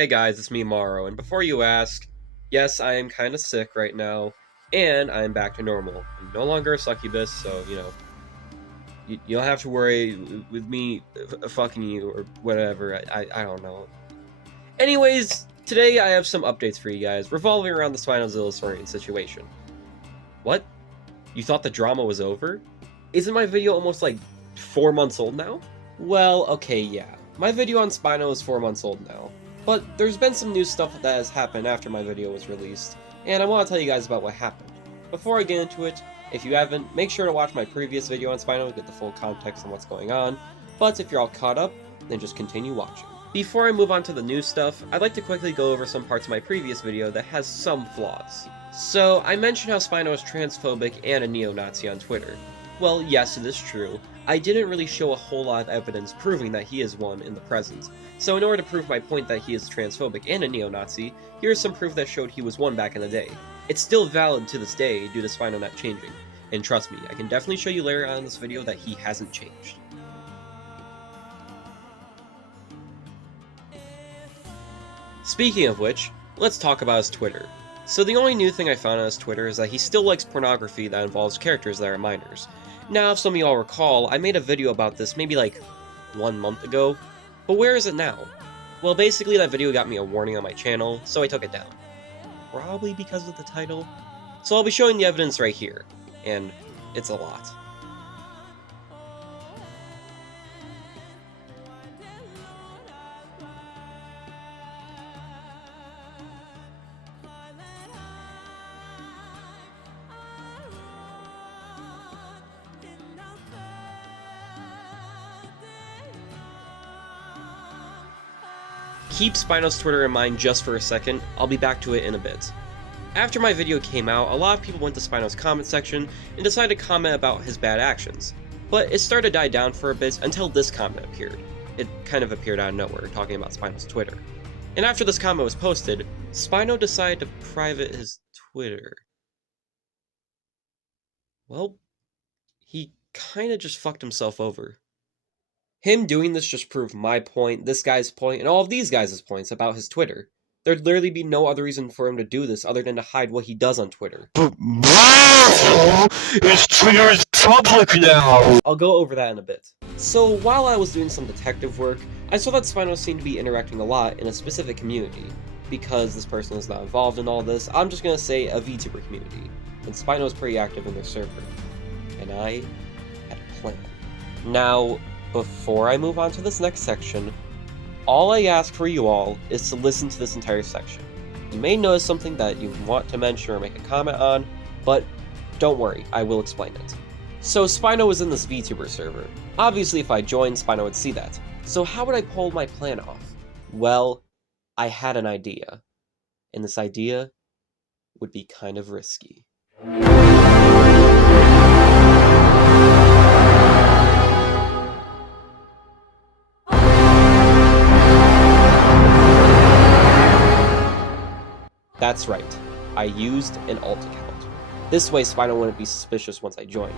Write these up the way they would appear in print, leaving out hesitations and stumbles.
Hey guys, it's me, Maro, and before you ask, yes, I am kind of sick right now, and I am back to normal. I'm no longer a succubus, so, you don't have to worry with me fucking you or whatever. I don't know. Anyways, today I have some updates for you guys revolving around the Spinozilla Saurian situation. What? You thought the drama was over? Isn't my video almost like 4 months old now? Well, okay, yeah. My video on Spino is 4 months old now. But there's been some new stuff that has happened after my video was released, and I want to tell you guys about what happened. Before I get into it, if you haven't, make sure to watch my previous video on Spino to get the full context on what's going on, but if you're all caught up, then just continue watching. Before I move on to the new stuff, I'd like to quickly go over some parts of my previous video that has some flaws. So, I mentioned how Spino is transphobic and a neo-Nazi on Twitter. Well, yes, it is true. I didn't really show a whole lot of evidence proving that he is one in the present. So in order to prove my point that he is transphobic and a neo-Nazi, here's some proof that showed he was one back in the day. It's still valid to this day due to Spino not changing. And trust me, I can definitely show you later on in this video that he hasn't changed. Speaking of which, let's talk about his Twitter. So the only new thing I found on his Twitter is that he still likes pornography that involves characters that are minors. Now, if some of y'all recall, I made a video about this maybe like 1 month ago, but where is it now? Well, basically that video got me a warning on my channel, so I took it down. Probably because of the title. So I'll be showing the evidence right here, and it's a lot. Keep Spino's Twitter in mind just for a second, I'll be back to it in a bit. After my video came out, a lot of people went to Spino's comment section and decided to comment about his bad actions, but it started to die down for a bit until this comment appeared. It kind of appeared out of nowhere, talking about Spino's Twitter. And after this comment was posted, Spino decided to private his Twitter. Well, he kinda just fucked himself over. Him doing this just proved my point, this guy's point, and all of these guys' points about his Twitter. There'd literally be no other reason for him to do this other than to hide what he does on Twitter. But wow! His Twitter is public now! I'll go over that in a bit. So while I was doing some detective work, I saw that Spino seemed to be interacting a lot in a specific community. Because this person is not involved in all this, I'm just gonna say a VTuber community. And Spino is pretty active in their server. And I had a plan. Now, before I move on to this next section, all I ask for you all is to listen to this entire section. You may notice something that you want to mention or make a comment on, but don't worry, I will explain it. So Spino was in this VTuber server. Obviously if I joined, Spino would see that. So how would I pull my plan off? Well, I had an idea. And this idea would be kind of risky. That's right, I used an alt account. This way Spino wouldn't be suspicious once I joined.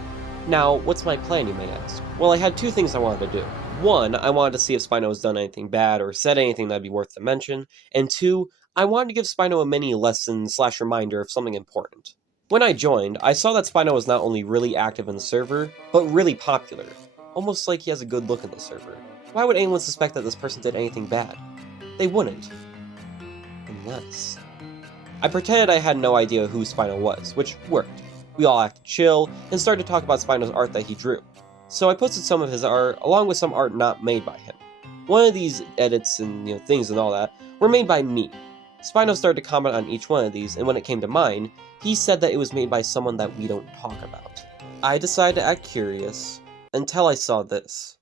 Now, what's my plan, you may ask? Well, I had two things I wanted to do. One, I wanted to see if Spino has done anything bad or said anything that'd be worth to mention, and two, I wanted to give Spino a mini lesson / reminder of something important. When I joined, I saw that Spino was not only really active in the server, but really popular. Almost like he has a good look in the server. Why would anyone suspect that this person did anything bad? They wouldn't. Unless... I pretended I had no idea who Spino was, which worked. We all acted chill, and started to talk about Spino's art that he drew. So I posted some of his art, along with some art not made by him. One of these edits and things and all that were made by me. Spino started to comment on each one of these, and when it came to mine, he said that it was made by someone that we don't talk about. I decided to act curious, until I saw this.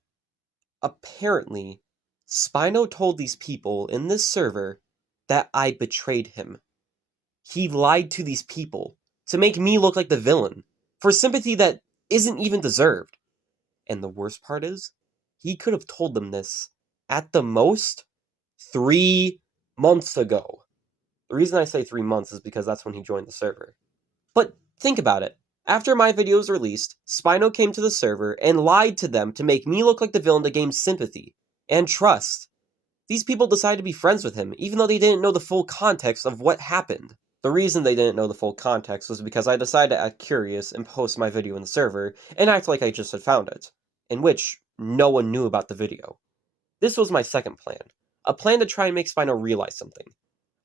Apparently, Spino told these people in this server that I betrayed him. He lied to these people to make me look like the villain, for sympathy that isn't even deserved. And the worst part is, he could have told them this, at the most, 3 months ago. The reason I say 3 months is because that's when he joined the server. But think about it. After my video was released, Spino came to the server and lied to them to make me look like the villain to gain sympathy and trust. These people decided to be friends with him, even though they didn't know the full context of what happened. The reason they didn't know the full context was because I decided to act curious and post my video in the server, and act like I just had found it, in which no one knew about the video. This was my second plan, a plan to try and make Spino realize something.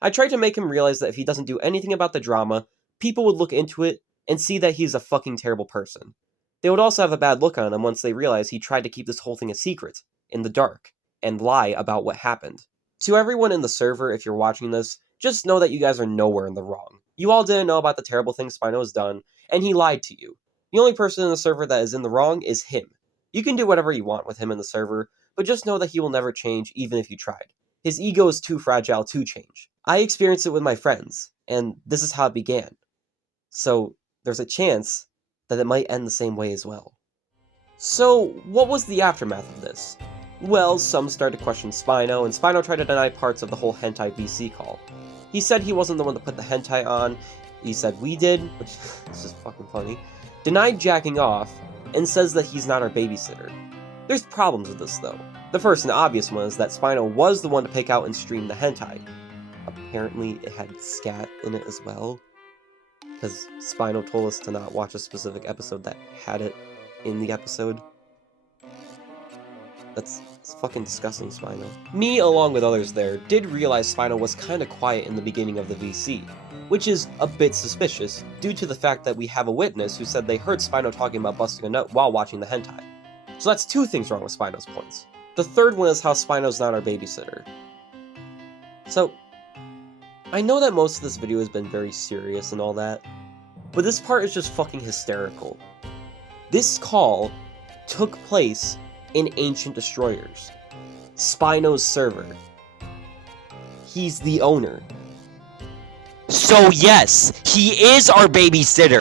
I tried to make him realize that if he doesn't do anything about the drama, people would look into it and see that he's a fucking terrible person. They would also have a bad look on him once they realize he tried to keep this whole thing a secret, in the dark, and lie about what happened. To everyone in the server, if you're watching this, just know that you guys are nowhere in the wrong. You all didn't know about the terrible things Spino has done, and he lied to you. The only person in the server that is in the wrong is him. You can do whatever you want with him in the server, but just know that he will never change even if you tried. His ego is too fragile to change. I experienced it with my friends, and this is how it began. So, there's a chance that it might end the same way as well. So, what was the aftermath of this? Well, some started to question Spino, and Spino tried to deny parts of the whole hentai VC call. He said he wasn't the one that put the hentai on, he said we did, which is just fucking funny, denied jacking off, and says that he's not our babysitter. There's problems with this though. The first and obvious one is that Spino was the one to pick out and stream the hentai. Apparently it had scat in it as well, because Spino told us to not watch a specific episode that had it in the episode. It's fucking disgusting, Spino. Me, along with others there, did realize Spino was kinda quiet in the beginning of the VC, which is a bit suspicious, due to the fact that we have a witness who said they heard Spino talking about busting a nut while watching the hentai. So that's two things wrong with Spino's points. The third one is how Spino's not our babysitter. So, I know that most of this video has been very serious and all that, but this part is just fucking hysterical. This call took place in Ancient Destroyers, Spino's server. He's the owner. So yes, he is our babysitter.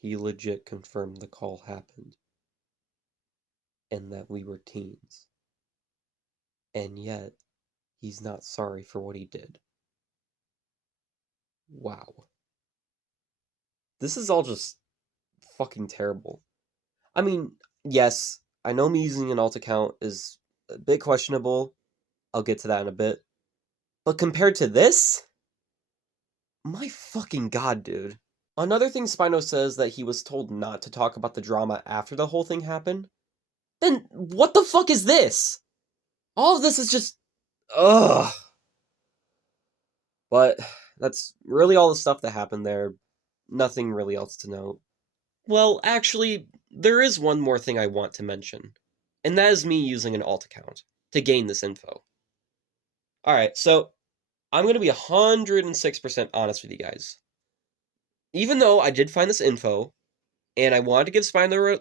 He legit confirmed the call happened, and that we were teens. And yet, he's not sorry for what he did. Wow. This is all just fucking terrible. I mean, yes, I know me using an alt account is a bit questionable. I'll get to that in a bit. But compared to this? My fucking god, dude. Another thing Spino says that he was told not to talk about the drama after the whole thing happened. Then what the fuck is this? All of this is just... ugh. But that's really all the stuff that happened there. Nothing really else to note. Well, actually, there is one more thing I want to mention. And that is me using an alt account to gain this info. Alright, so I'm going to be 106% honest with you guys. Even though I did find this info, and I wanted to give Spino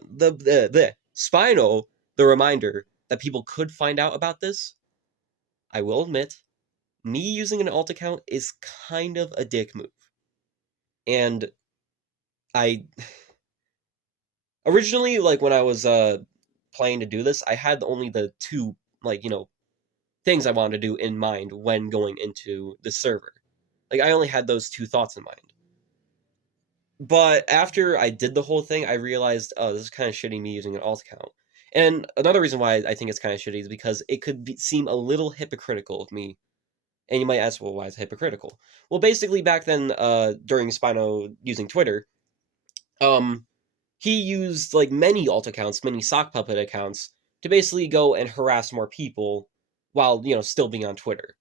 Spino the reminder that people could find out about this, I will admit, me using an alt account is kind of a dick move. And I... originally, like, when I was planning to do this, I had only the two, like, things I wanted to do in mind when going into the server. Like, I only had those two thoughts in mind. But after I did the whole thing, I realized, oh, this is kind of shitty me using an alt account. And another reason why I think it's kind of shitty is because it could seem a little hypocritical of me. And you might ask, well, why is it hypocritical? Well, basically, back then, during Spino using Twitter, he used, like, many alt accounts, many sock puppet accounts, to basically go and harass more people while, still being on Twitter.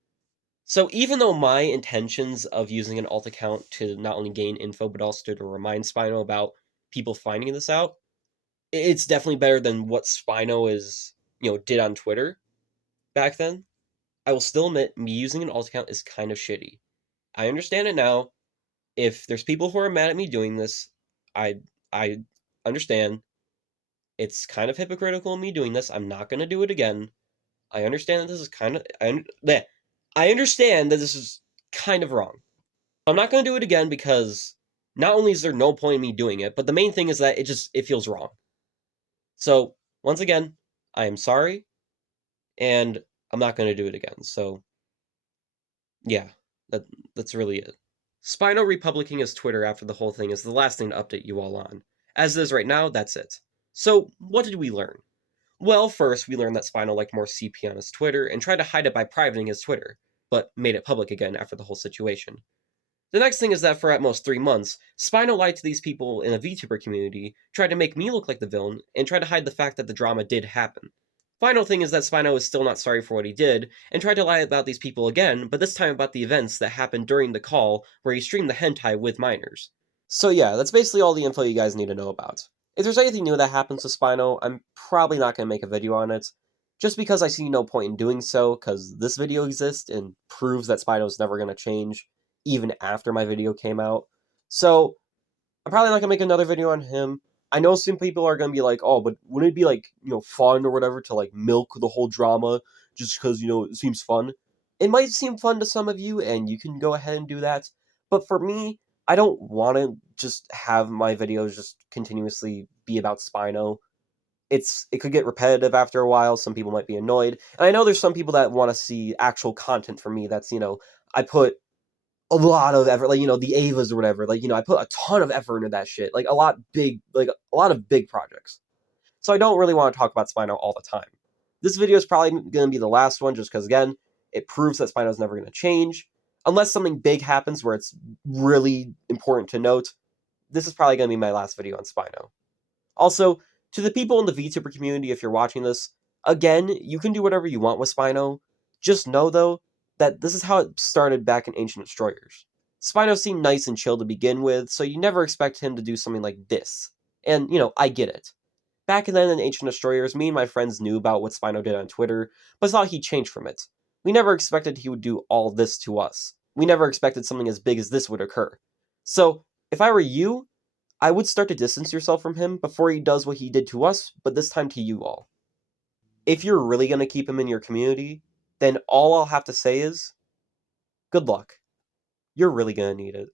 So even though my intentions of using an alt account to not only gain info, but also to remind Spino about people finding this out, it's definitely better than what Spino did on Twitter back then. I will still admit, me using an alt account is kind of shitty. I understand it now. If there's people who are mad at me doing this, I understand. It's kind of hypocritical of me doing this. I'm not going to do it again. I understand that this is kind of... I understand that this is kind of wrong. I'm not going to do it again because not only is there no point in me doing it, but the main thing is that it feels wrong. So, once again, I am sorry, and I'm not going to do it again. So, yeah. That's really it. Spino republicing his Twitter after the whole thing is the last thing to update you all on. As it is right now, that's it. So, what did we learn? Well, first, we learned that Spino liked more CP on his Twitter and tried to hide it by privating his Twitter, but made it public again after the whole situation. The next thing is that for at most 3 months, Spino lied to these people in the VTuber community, tried to make me look like the villain, and tried to hide the fact that the drama did happen. Final thing is that Spino is still not sorry for what he did, and tried to lie about these people again, but this time about the events that happened during the call where he streamed the hentai with minors. So yeah, that's basically all the info you guys need to know about. If there's anything new that happens to Spino, I'm probably not going to make a video on it, just because I see no point in doing so, because this video exists and proves that Spino's never going to change, even after my video came out. So, I'm probably not going to make another video on him. I know some people are going to be like, oh, but wouldn't it be like, fun or whatever to like milk the whole drama just because, it seems fun? It might seem fun to some of you, and you can go ahead and do that. But for me, I don't want to just have my videos just continuously be about Spino. It could get repetitive after a while. Some people might be annoyed. And I know there's some people that want to see actual content from me that's, I put a lot of effort, like, the Avas or whatever, like, I put a ton of effort into that shit, like, a lot of big projects. So I don't really want to talk about Spino all the time. This video is probably going to be the last one, just because, again, it proves that Spino's never going to change. Unless something big happens where it's really important to note, this is probably going to be my last video on Spino. Also, to the people in the VTuber community, if you're watching this, again, you can do whatever you want with Spino. Just know, though, that this is how it started back in Ancient Destroyers. Spino seemed nice and chill to begin with, so you never expect him to do something like this. And, I get it. Back then in Ancient Destroyers, me and my friends knew about what Spino did on Twitter, but thought he'd change from it. We never expected he would do all this to us. We never expected something as big as this would occur. So, if I were you, I would start to distance yourself from him before he does what he did to us, but this time to you all. If you're really going to keep him in your community, then all I'll have to say is, good luck. You're really going to need it.